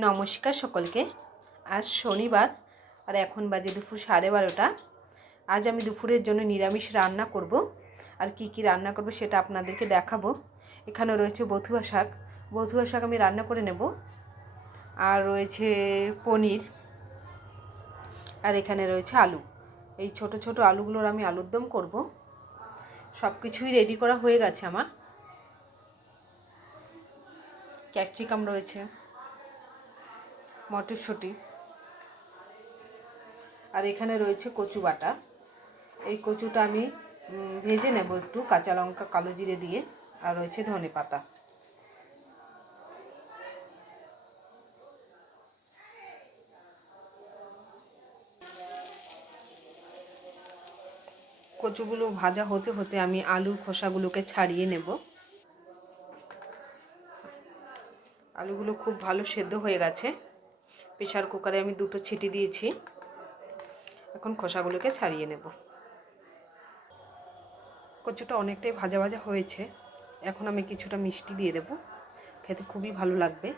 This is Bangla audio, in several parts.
নমস্কার সকলকে। আজ শনিবার আর এখন বাজে দুপুর 12:30। আজ আমি দুপুরের জন্য নিরামিষ রান্না করব। আর কি কি রান্না করব সেটা আপনাদেরকে দেখাবো। এখানে রয়েছে বথুয়া শাক। বথুয়া শাক আমি রান্না করে নেব। আর রয়েছে পনির, আর এখানে রয়েছে আলু। এই ছোট ছোট আলুগুলোর আমি আলুর দম করব। সব কিছুই রেডি করা হয়ে গেছে আমার। ক্যাপসিকাম রয়েছে, মটরশুঁটি, আর এখানে রয়েছে কচু বাটা। এই কচুটা আমি ভেজে নেব একটু কাঁচা লঙ্কা কালো জিরে দিয়ে। আর রয়েছে ধনে পাতা। কচুগুলো ভাজা হতে হতে আমি আলুর খোসাগুলোকে ছাড়িয়ে নেব। আলুগুলো খুব ভালো সেদ্ধ হয়ে গেছে। প্রেসার কুকারে আমি 2টো সিটি দিয়েছি। এখন খোসাগুলোকে ছাড়িয়ে নেব। কচুটা অনেকটাই ভাজা ভাজা হয়েছে। এখন আমি কিছুটা মিষ্টি দিয়ে দেব, খেতে খুবই ভালো লাগবে।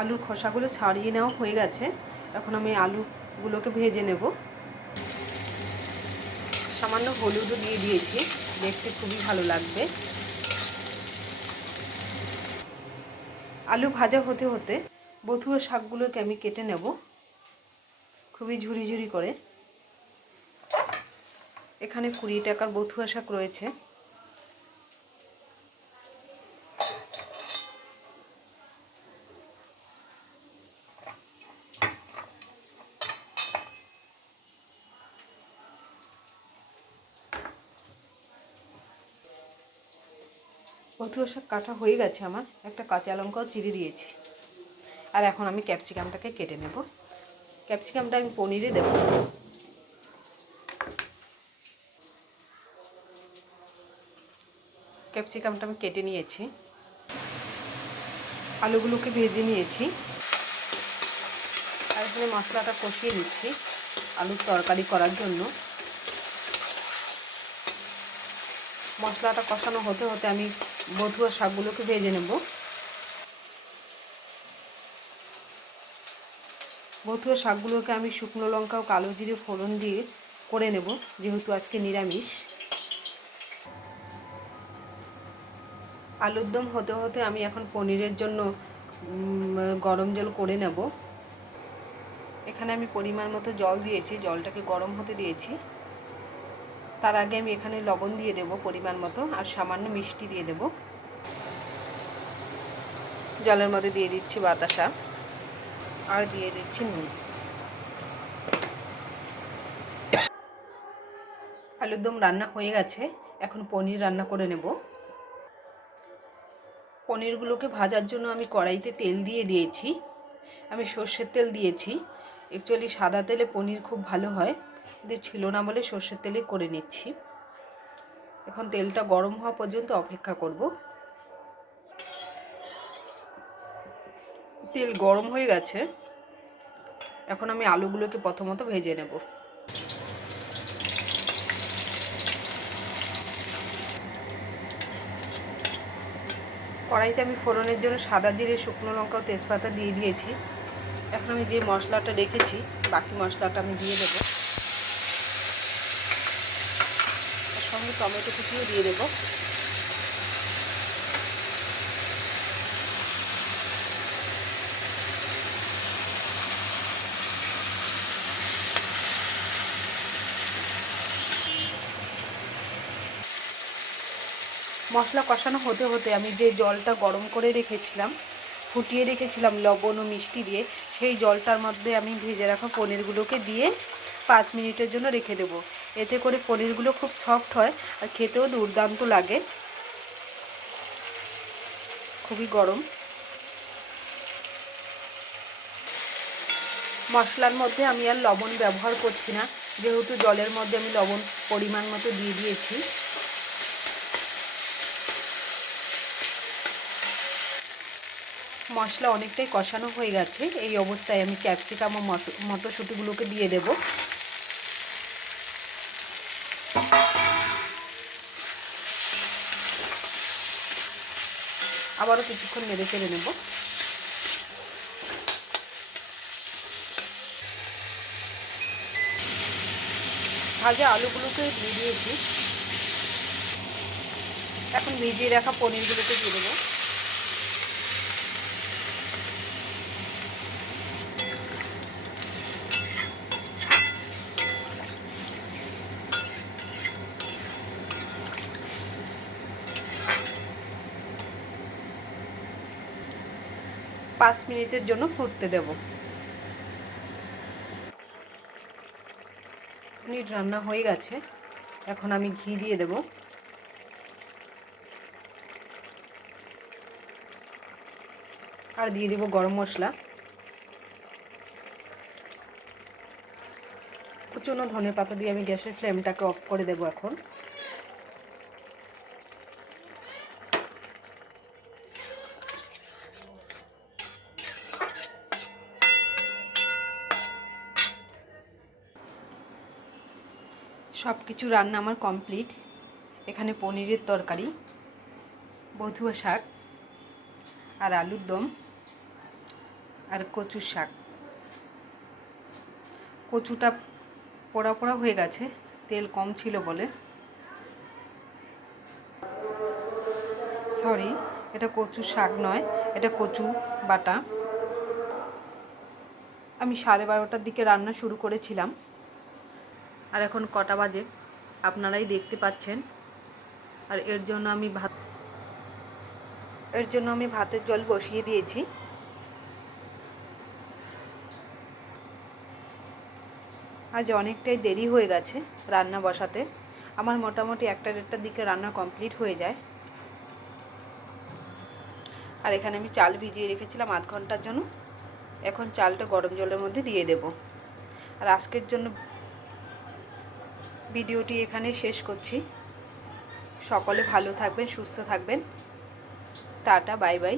আলুর খোসাগুলো ছাড়িয়ে নেওয়া হয়ে গেছে। এখন আমি আলুগুলোকে ভেজে নেব। সামান্য হলুদও দিয়ে দিয়েছি, দেখতে খুবই ভালো লাগবে। আলু ভাজা হতে হতে বথুয়া শাকগুলোকে আমি কেটে নেব খুবই ঝুরি ঝুরি করে। এখানে 20 টাকার বথুয়া শাক রয়েছে। বথুয়া শাক কাটা হয়ে গেছে আমার। একটা কাঁচা লঙ্কাও চিড়ে দিয়েছি। আর এখন আমি ক্যাপসিকামটাকে কেটে নেব। ক্যাপসিকামটা আমি পনিরে দেব। ক্যাপসিকামটা আমি কেটে নিয়েছি। আলুগুলোকে ভেজে নিয়েছি। আর এখানে মশলাটা কষিয়ে নিচ্ছি আলুর তরকারি করার জন্য। মশলাটা কষানো হতে হতে আমি বথুয়া শাকগুলোকে ভেজে নেব। বথুয়া শাকগুলোকে আমি শুকনো লঙ্কা ও কালো জিরে ফোড়ন দিয়ে করে নেব, যেহেতু আজকে নিরামিষ। আলুর দম হতে হতে আমি এখন পনিরের জন্য গরম জল করে নেব। এখানে আমি পরিমাণ মতো জল দিয়েছি, জলটাকে গরম হতে দিয়েছি। তার আগে আমি এখানে লবণ দিয়ে দেব পরিমাণ মতো, আর সামান্য মিষ্টি দিয়ে দেব। জলের মধ্যে দিয়ে দিচ্ছি বাতাসা, আর দিয়ে দিচ্ছি নুন। আলুর দম রান্না হয়ে গেছে। এখন পনির রান্না করে নেব। পনিরগুলোকে ভাজার জন্য আমি কড়াইতে তেল দিয়ে দিয়েছি। আমি সর্ষের তেল দিয়েছি। অ্যাকচুয়ালি সাদা তেলে পনির খুব ভালো হয়, কিন্তু ছিল না বলে সর্ষের তেলে করে নিচ্ছি। এখন তেলটা গরম হওয়া পর্যন্ত অপেক্ষা করব। তেল গরম হয়ে গেছে। এখন আমি আলুগুলোকে প্রথমত ভেজে নেব। কড়াইতে আমি ফোড়নের জন্য সাদা জিরে, শুকনো লঙ্কা ও তেজপাতা দিয়ে দিয়েছি। এখন আমি যে মশলাটা রেখেছি বাকি মশলাটা আমি দিয়ে দেবো। তার সঙ্গে টমেটো কুচিও দিয়ে দেবো। মশলা কষানো হতে হতে আমি যে জলটা গরম করে রেখেছিলাম, ফুটিয়ে রেখেছিলাম লবণ ও মিষ্টি দিয়ে, সেই জলটার মধ্যে আমি ভেজে রাখা পনিরগুলোকে দিয়ে 5 মিনিটের জন্য রেখে দেব। এতে করে পনিরগুলো খুব সফট হয় আর খেতেও দুর্দান্ত লাগে। খুবই গরম। মশলার মধ্যে আমি আর লবণ ব্যবহার করছি না, যেহেতু জলের মধ্যে আমি লবণ পরিমাণ মতো দিয়ে দিয়েছি। মশলা অনেকটাই কষানো হয়ে গেছে। এই অবস্থায় আমি ক্যাপসিকাম ও মটরশুঁটিগুলোকে দিয়ে দেব। আবারও কিছুক্ষণ নেড়ে চেড়ে নেব। ভাজা আলুগুলোকে দিয়ে দিয়েছি, এখন ভিজিয়ে রাখা পনিরগুলোকে দিয়ে দেবো। পাঁচ মিনিটের জন্য ফুটতে দেব। পনির রান্না হয়ে গেছে, এখন আমি ঘি দিয়ে দেব। আর দিয়ে দেব গরম মশলা, কুচনো ধনেপাতা দিয়ে আমি গ্যাসের ফ্লেমটাকে অফ করে দেব। এখন সব কিছু রান্না আমার কমপ্লিট। এখানে পনিরের তরকারি, বধুয়া শাক আর আলুর দম আর কচুর শাক। কচুটা পোড়া পোড়া হয়ে গেছে, তেল কম ছিল বলে। সরি, এটা কচু শাক নয়, এটা কচু বাটা। আমি 12:30টার দিকে রান্না শুরু করেছিলাম, আর এখন কটা বাজে আপনারাই দেখতে পাচ্ছেন। আর এর জন্য আমি ভাতের জল বসিয়ে দিয়েছি। আজ অনেকটাই দেরি হয়ে গেছে রান্না বসাতে। আমার মোটামুটি 1-1:30টার দিকে রান্না কমপ্লিট হয়ে যায়। আর এখানে আমি চাল ভিজিয়ে রেখেছিলাম আধ ঘন্টার জন্য। এখন চালটা গরম জলের মধ্যে দিয়ে দেব। আর আজকের জন্য ভিডিওটি এখানে শেষ করছি। সকলে ভালো থাকবেন, সুস্থ থাকবেন। Tata, bye bye.